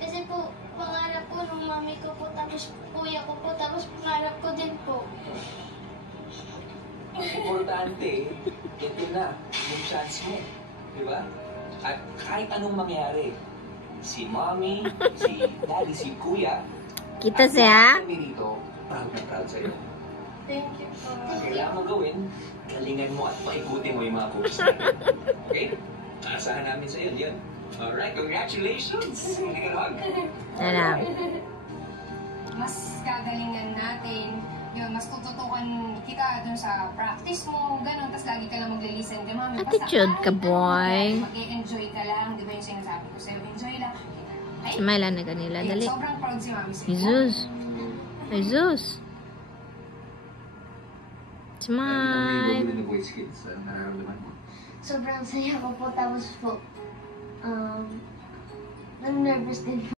Kasi po, pangarap po ng mami ko po, tapos kuya ko po, tapos pangarap ko din po. Importante, ito na, yung chance mo. Di ba? At kahit anong mangyari, si mommy, si daddy, si kuya, Kita siya? kami dito, proud na proud sa'yo. Thank you po. Ang kailangan mo gawin, galingan mo at paikutin mo yung mga coaches natin. Okay? Aasahan namin sa'yo, yun. Alright, congratulations! Alam. Mas gagalingan natin, yun, mas tututukan kita dun sa practice mo, gano'n, tapos lagi ka lang magle-listen kay mami. Attitude ka, boy. Mag-enjoy ka lang, di ba yung sinasabi ko sa'yo, enjoy lang. Ay, Smile na kanila, ayun, dali. sobrang proud si mami sa'yo. Jesus. Jesus. Smile. Sobrang saya ko po, tapos po, nang-nervous din po.